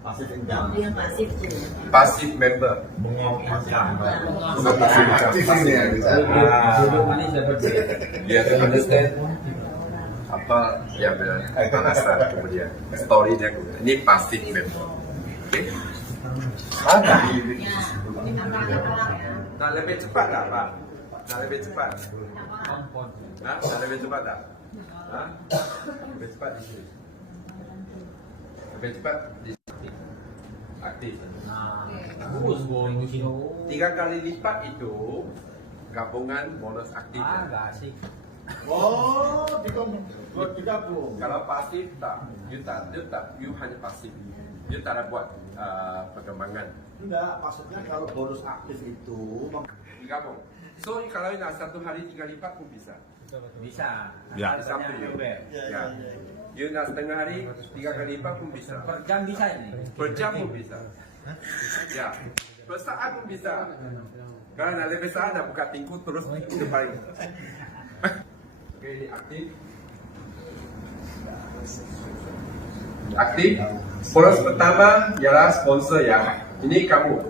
Pasif income. Yang pasif tuh. Passive member. Bengong income. Aktif ini ya kita. You have to understand apa yang alasan kemudian story-nya kemudian. Ini passive member. Oke? Ada. Nah, lebih cepat tak Pak? Nah, lebih cepat. Hah? Nah, lebih cepat tak? Hah? Lebih cepat di sini. Lebih cepat di sini. Aktif. Bagus bonus itu. 3 kali lipat itu gabungan bonus aktif. Gak asik. Oh, digabung. Kalau pasif tak, you hanya pasif. You tak ada buat perkembangan. Enggak, maksudnya kalau bonus aktif itu Digabung. So kalau nak 1 hari 3 lipat pun bisa. Bisa. Ya. Bisa pun you. ya, Ya. You nak setengah hari 3 kali lipat pun bisa. Per jam bisa ini. Per jam pun bisa. Ya. Per saat pun bisa. Kalau nak lebih saat nak buka tingku terus ke paling. Oke, ini aktif. Aktif. Bonus pertama ialah sponsor ya. Ini kamu.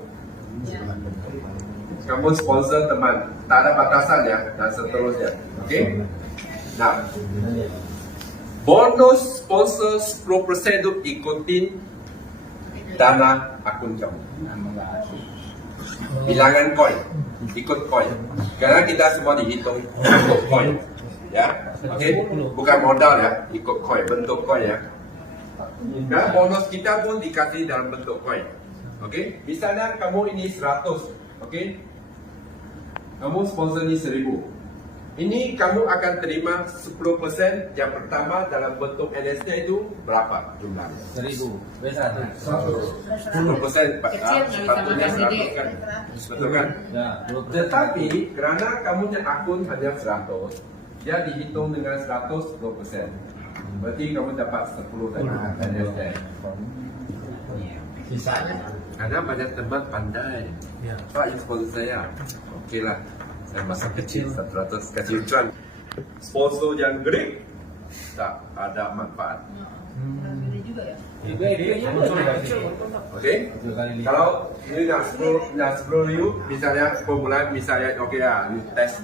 Kamu sponsor teman. Tak ada batasan ya dan seterusnya. Oke. Nah, bonus sponsor 10% itu ikutin dana akun kamu. Bilangan koin, ikut koin. Karena kita semua dihitung ikut koin, ya. Oke, bukan modal ya, ikut koin, bentuk koin ya. Dan bonus kita pun dikasih dalam bentuk koin. Oke, misalnya kamu ini 100, oke? Kamu sponsor ini 1000. Ini kamu akan terima 10% yang pertama dalam bentuk NST itu berapa jumlahnya? 1000. Berapa? 10% Kecil, nggak bisa sepatutnya makan 100 gede. kan? Betul kan? Ya, Tetapi kerana kamunya akun hanya 100, dia dihitung dengan 100%. Berarti kamu dapat 10 tadi NST. sisanya. Ada banyak teman pandai. Pak, ini sponsor saya. Oke lah. Saya masa kecil 100 kecil cuan. Sponsor yang gede tak ada manfaat. Gede juga ya. Oke? Kalau ini nak 10 ribu, misalnya permulaan misalnya oke ya, you tes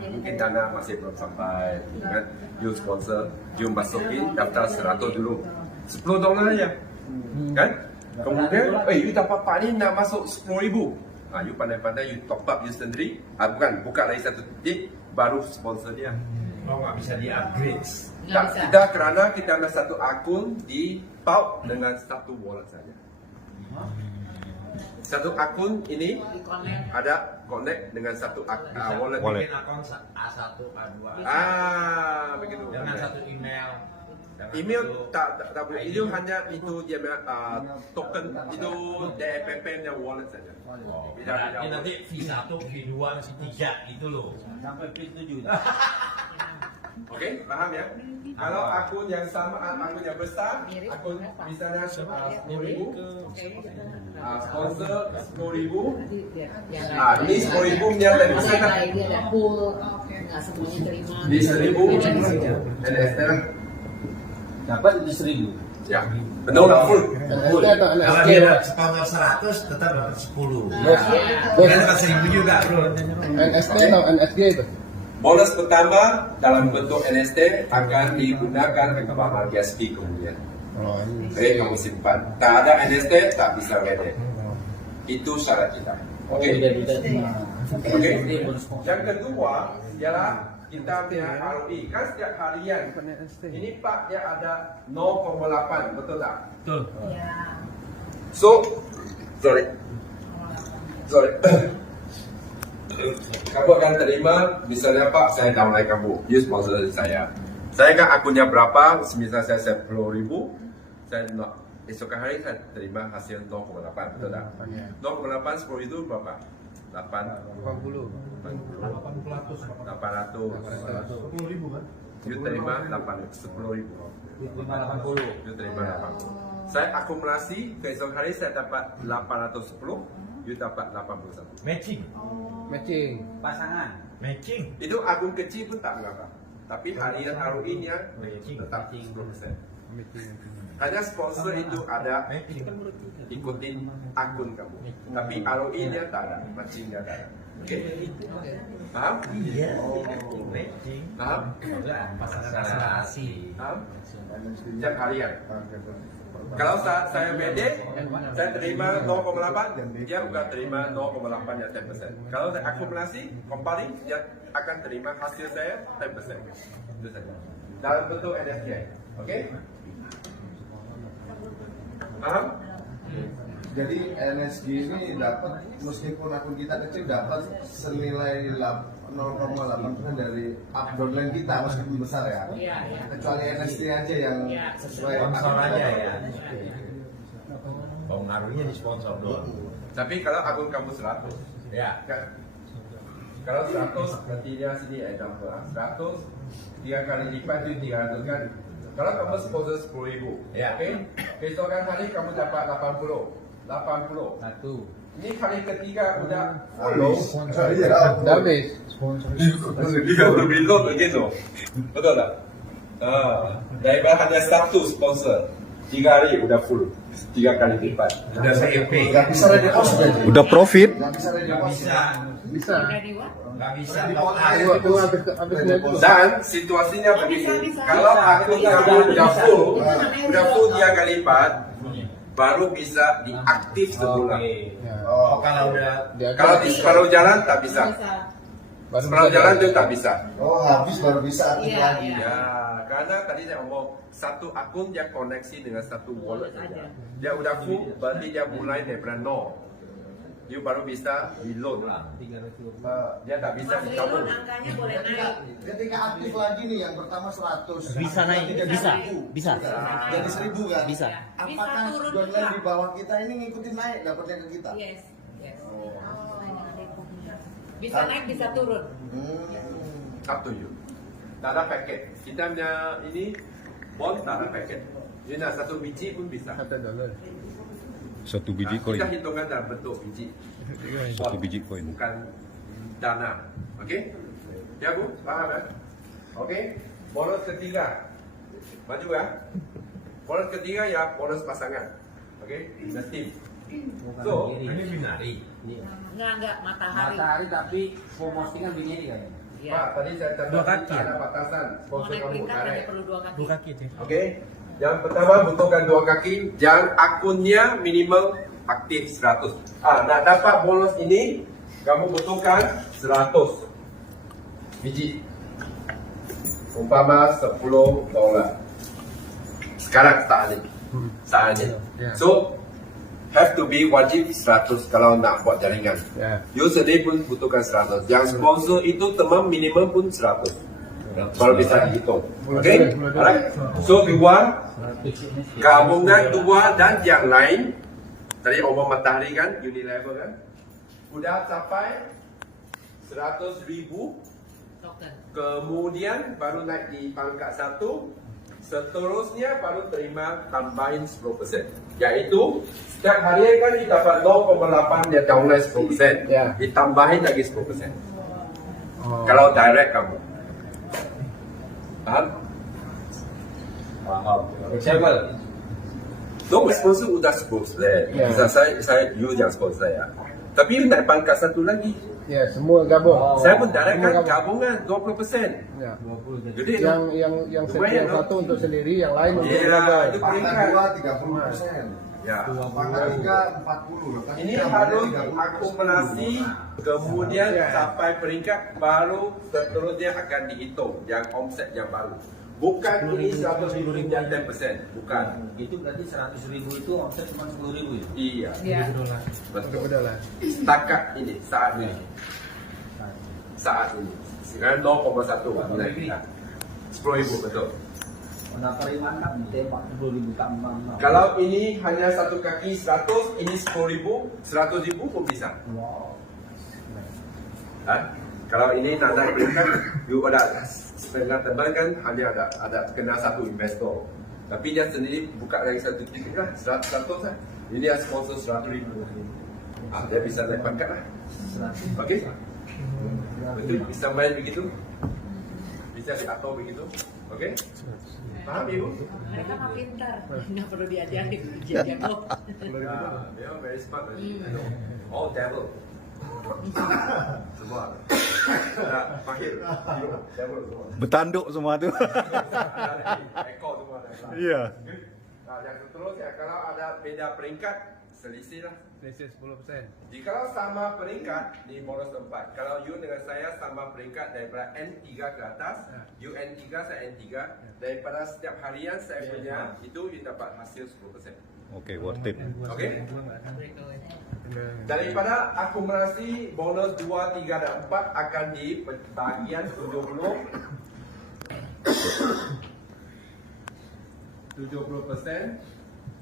mungkin dana masih belum sampai, kan? You sponsor, you masukin daftar 100 dulu, $10 aja, kan? Kemudian, you dapat Pak ni nak masuk 10,000. You pandai-pandai, you top up you sendiri. Bukan, buka lagi satu titik, baru sponsor dia. Oh, nggak bisa di-upgrade. Nggak bisa. Tidak, kerana kita ada satu akun di paut dengan satu wallet saja. Satu akun ini Di-connect. ada connect dengan satu wallet. Wallet. Bikin akun A1, A2. Begitu. Dengan satu email. Dengan Email satu tak boleh. ID. Itu hanya itu dia token itu DPP nya wallet saja. Oh, Tidak berarti ada nanti V1, V2, V3 gitu loh. Sampai V7. Oke, paham ya? Kalau akun yang sama, akun yang besar, akun misalnya 10,000, sponsor 10,000. Ini 10,000 nya dari sana. Dia ada pool, nggak semuanya terima. Di 1,000 NST lah. Dapat di 1.000. Ya, betul lah full. NST atau Kalau NSG? dia sponsor 100 tetap dapat 10. Bos, Dia dapat 1.000 juga, bro. NST atau NSG itu? Bonus pertama dalam bentuk NST akan digunakan bersama GSP kemudian. Oh, ini. Oke, kamu simpan. Tak ada NST, tak bisa gede. Itu syarat kita. Oke. Oke. Yang kedua ialah kita punya ROE. Kan setiap harian ini Pak dia ada 0,8, betul tak? Betul. Ya. So, sorry. Kamu akan terima, misalnya Pak, saya downline kamu, you sponsor saya. Saya kan akunnya berapa, misalnya saya 10,000, saya esok hari saya terima hasil 0,8, betul tak? 0,8 10 itu berapa? 80. 800. 10.000 kan? You terima 10,000. 580. You terima 80. Saya akumulasi, keesok hari saya dapat 810, you dapat 81. Matching. Matching. Pasangan. Matching. Itu akun kecil pun tak mengapa. Tapi harian ROE-nya tetap 10%. Matching. Hanya sponsor itu ada ikutin akun kamu. Tapi ROI dia tak ada, matching dia tak ada. Oke? Paham? Iya. Paham? Pasangan asli. Paham? Setiap harian. Kalau saya BD, saya terima 0,8, dia bukan terima 0,8 ya 10%. Kalau saya akumulasi, comparing, dia akan terima hasil saya 10%. Itu saja. Dalam bentuk NSDI. Oke? Paham? Jadi NSG ini dapat meskipun akun kita kecil dapat senilai 0,8% dari up downline kita meskipun besar ya. Iya, iya. Kecuali NSG aja yang Iya. sesuai Sponsor akun aja kita. ya. Pengaruhnya di sponsor doang. Tapi kalau akun kamu 100, Ya. kan? Kalau 100 berarti dia sini example 100 3 kali lipat itu 300 kali. Kalau kamu sponsor 10.000, Ya. oke? Keesokan hari kamu dapat 80. Satu. Ini kali ketiga udah follow. Iya. Dah habis. Dia lebih load begitu. Betul tak? Daripada hanya satu sponsor 3 hari udah full 3 kali lipat. Udah CEP. Nggak bisa ready cost berarti. Udah profit. Nggak bisa ready Nggak cost. bisa. Bisa. Udah di what? Nggak bisa. Itu habisnya itu. Dan situasinya begini, bisa. kalau akun kamu udah full 3 kali lipat, baru bisa diaktif semula. Oke. Ya. Oh, kalau udah Dia Kalau di separuh jalan tak bisa. baru Separuh bisa jalan jalan. itu tak bisa. Oh habis baru bisa aktif Iya, lagi. iya. Ya, karena tadi saya ngomong satu akun dia koneksi dengan satu wallet saja. Aja. Dia udah full, berarti dia mulai daripada nol. You baru bisa reload. Dia tak bisa Mas dicabut. Rilon angkanya boleh naik. Ketika aktif lagi nih yang pertama 100 Bisa naik, jadi bisa, 1.000. bisa. Jadi 1.000 kan? Bisa. Apakah Bisa turun downline juga. di bawah kita ini ngikutin naik dapatnya ke kita? Yes. Yes. Bisa naik, bisa turun. Up to you. Tak ada paket. Kita punya ini bond tak ada paket. You nak satu biji pun bisa. $1. Satu biji Kita koin. hitungkan dalam bentuk biji. Satu biji koin. Bukan dana. Okey? Ya Bu, faham kan? Okey? Bonus ketiga. Maju ya. Bonus ketiga ya bonus pasangan. Okey? The team. So, ini binari. Enggak matahari. Matahari tapi promosikan begini kan. Iya. Pak, tadi saya Dua catat kaki ya? ada batasan. Mau Sponsor naik kamu peringkat hanya tarik. perlu 2 kaki. Dua kaki itu. Okey. Yang pertama butuhkan 2 kaki, jangan akunnya minimal aktif 100. Nak dapat bonus ini, kamu butuhkan 100 biji. Umpama $10. Sekarang saatnya. So, have to be wajib 100 kalau nak buat jaringan. Ya. You sendiri pun butuhkan 100. Yang sponsor itu teman minimum pun 100. Baru bisa dihitung. Okay? Alright. So, 2 gabungan 2 dan yang lain. Tadi omong matahari kan, Unilever kan. Udah capai 100,000. Token. Kemudian baru naik di pangkat 1. Seterusnya baru terima tambahin 10%. Yaitu setiap hari kan kita dapat 0,8 dia downline 10%. Ya. Ditambahin lagi 10%. Oh. Kalau direct kamu. Paham? Paham. Example. Dong sponsor udah sponsor. Ya. Saya you yang sponsor ya. Tapi you naik pangkat 1 lagi. Ya, semua gabung. Saya pun direct kan Semua gabungan 20%. Ya. Jadi Yang lumayan, satu untuk sendiri, yang lain untuk Iya, gabung. itu Pangkat peringkat. 2 30%. Ya. Pangkat 3 40 loh. Kan Ini kita harus ambil 30%. akumulasi, kemudian sampai peringkat baru seterusnya akan dihitung yang omset yang baru. Bukan ini 100,000 dan 10%, bukan. Itu berarti 100.000 itu omset cuma 10.000 ya? Iya, Iya. betul. $1. Setakat ini, saat ini. Saat ini. Sekarang 0,1 nilai kita. 10,000 betul. Kenapa mantap tembak 10.000 tambang? Kalau ini hanya satu kaki 100, ini 10,000, 100,000 pun bisa. Wow. Kalau ini nak naik peringkat, you ada setengah teman kan hanya ada kena satu investor. Tapi dia sendiri buka lagi satu titik lah, 100 lah. Ini dia sponsor 100,000. Dia bisa naik pangkat lah. Okey? Betul, bisa main begitu? Bisa diatur begitu? Okey? Faham ibu? Mereka mah pintar. Nggak perlu diajarin. Jago. Memang very smart. All devil. Semua. Nah, mahir. Devil semua. Bertanduk semua tu. Ekor semua ada. Ya. Nah, yang seterusnya kalau ada beda peringkat, selisih lah. Selisih 10%. Jika sama peringkat di bonus 4, kalau you dengan saya sama peringkat daripada N3 ke atas, you N3, saya N3, daripada setiap harian saya punya, itu you dapat hasil 10%. Okay, worth it. Okey? Daripada akumulasi bonus 2, 3 dan 4 akan di bahagian 70 70%,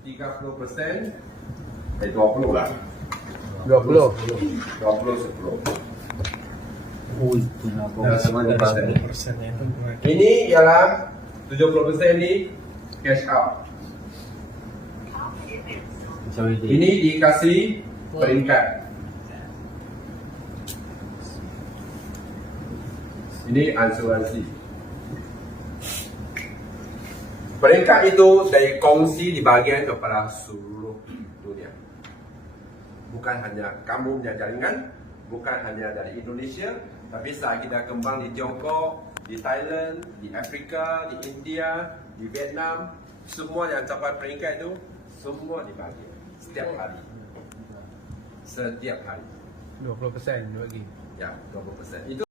30%, 20 lah. 20. 20, 10. persen ya. Ini ialah 70% ni cash out. Ini dikasih peringkat. Ini asuransi. Peringkat itu dikongsi dibagikan kepada seluruh dunia. Bukan hanya kamu punya jaringan, bukan hanya dari Indonesia, tapi saat kita kembang di Tiongkok, di Thailand, di Afrika, di India, di Vietnam, semua yang capai peringkat itu semua dibagi setiap hari. Setiap hari. 20% lagi. Ya, 20%. Itu